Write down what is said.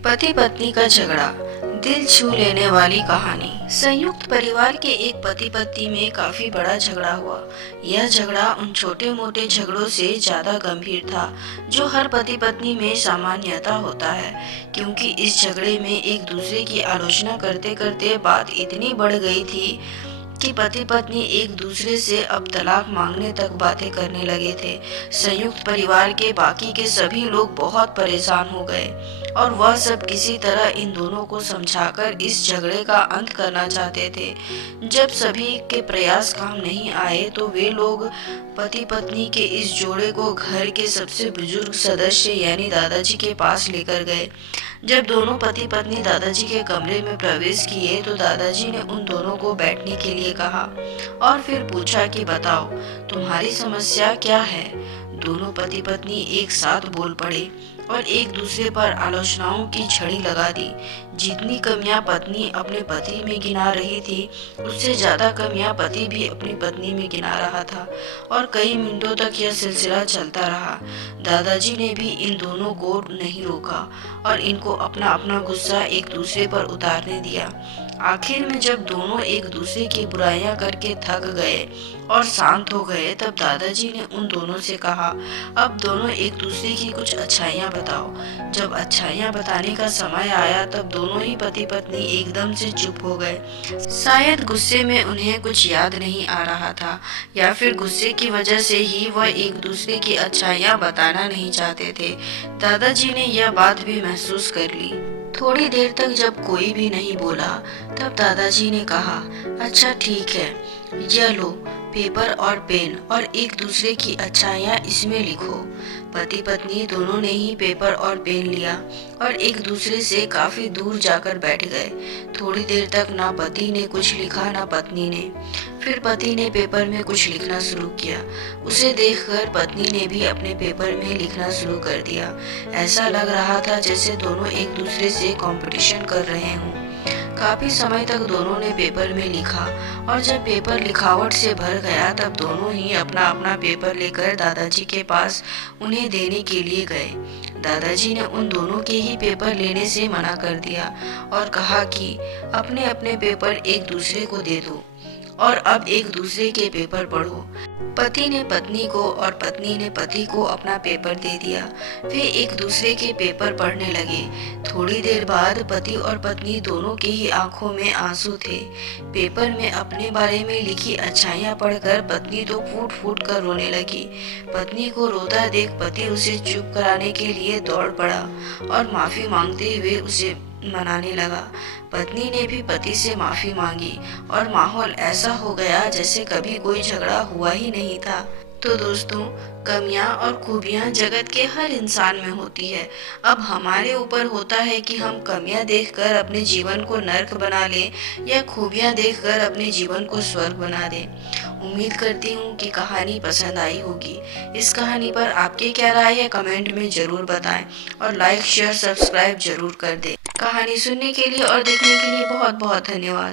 पति पत्नी का झगड़ा, दिल छू लेने वाली कहानी। संयुक्त परिवार के एक पति पत्नी में काफी बड़ा झगड़ा हुआ। यह झगड़ा उन छोटे मोटे झगड़ों से ज्यादा गंभीर था जो हर पति पत्नी में सामान्यता होता है, क्योंकि इस झगड़े में एक दूसरे की आलोचना करते करते बात इतनी बढ़ गई थी कि पति पत्नी एक दूसरे से अब तलाक मांगने तक बातें करने लगे थे। संयुक्त परिवार के बाकी के सभी लोग बहुत परेशान हो गए और वह सब किसी तरह इन दोनों को समझाकर इस झगड़े का अंत करना चाहते थे। जब सभी के प्रयास काम नहीं आए तो वे लोग पति पत्नी के इस जोड़े को घर के सबसे बुजुर्ग सदस्य यानी दादाजी के पास लेकर गए। जब दोनों पति पत्नी दादाजी के कमरे में प्रवेश किए तो दादाजी ने उन दोनों को बैठने के लिए कहा और फिर पूछा कि बताओ तुम्हारी समस्या क्या है। दोनों पति पत्नी एक साथ बोल पड़े और एक दूसरे पर आलोचनाओं की झड़ी लगा दी। जितनी कमियां पत्नी अपने पति में गिना रही थी उससे ज्यादा कमियां पति भी अपनी पत्नी में गिना रहा था और कई मिनटों तक यह सिलसिला चलता रहा। दादाजी ने भी इन दोनों को नहीं रोका और इनको अपना अपना गुस्सा एक दूसरे पर उतारने दिया। आखिर में जब दोनों एक दूसरे की बुराइयां करके थक गए और शांत हो गए तब दादाजी ने उन दोनों से कहा, अब दोनों एक दूसरे की कुछ अच्छाइयां बताओ। जब अच्छाइयां बताने का समय आया तब दोनों ही पति पत्नी एकदम से चुप हो गए। शायद गुस्से में उन्हें कुछ याद नहीं आ रहा था या फिर गुस्से की वजह से ही वह एक दूसरे की अच्छाइयां बताना नहीं चाहते थे। दादाजी ने यह बात भी महसूस कर ली। थोड़ी देर तक जब कोई भी नहीं बोला तब दादाजी ने कहा, अच्छा ठीक है, यह लो पेपर और पेन और एक दूसरे की अच्छाइयाँ इसमें लिखो। पति पत्नी दोनों ने ही पेपर और पेन लिया और एक दूसरे से काफी दूर जाकर बैठ गए। थोड़ी देर तक ना पति ने कुछ लिखा ना पत्नी ने। फिर पति ने पेपर में कुछ लिखना शुरू किया। उसे देखकर पत्नी ने भी अपने पेपर में लिखना शुरू कर दिया। ऐसा लग रहा था जैसे दोनों एक दूसरे से कंपटीशन कर रहे हों। काफी समय तक दोनों ने पेपर में लिखा और जब पेपर लिखावट से भर गया तब दोनों ही अपना अपना पेपर लेकर दादाजी के पास उन्हें देने के लिए गए। दादाजी ने उन दोनों के ही पेपर लेने से मना कर दिया और कहा कि अपने अपने पेपर एक दूसरे को दे दो और अब एक दूसरे के पेपर पढ़ो। पति ने पत्नी को और पत्नी ने पति को अपना पेपर दे दिया। वे एक दूसरे के पेपर पढ़ने लगे। थोड़ी देर बाद पति और पत्नी दोनों की ही आंखों में आंसू थे। पेपर में अपने बारे में लिखी अच्छाइयाँ पढ़कर पत्नी तो फूट फूट कर रोने लगी। पत्नी को रोता देख पति उसे चुप कराने के लिए दौड़ पड़ा और माफी मांगते हुए उसे मनाने लगा। पत्नी ने भी पति से माफी मांगी और माहौल ऐसा हो गया जैसे कभी कोई झगड़ा हुआ ही नहीं था। तो दोस्तों, कमियां और खूबियां जगत के हर इंसान में होती है। अब हमारे ऊपर होता है कि हम कमियां देखकर अपने जीवन को नर्क बना लें या खूबियां देखकर अपने जीवन को स्वर्ग बना दें। उम्मीद करती हूँ कि कहानी पसंद आई होगी। इस कहानी पर आपकी क्या राय है कमेंट में जरूर बताएं और लाइक शेयर सब्सक्राइब जरूर कर दें। कहानी सुनने के लिए और देखने के लिए बहुत बहुत धन्यवाद।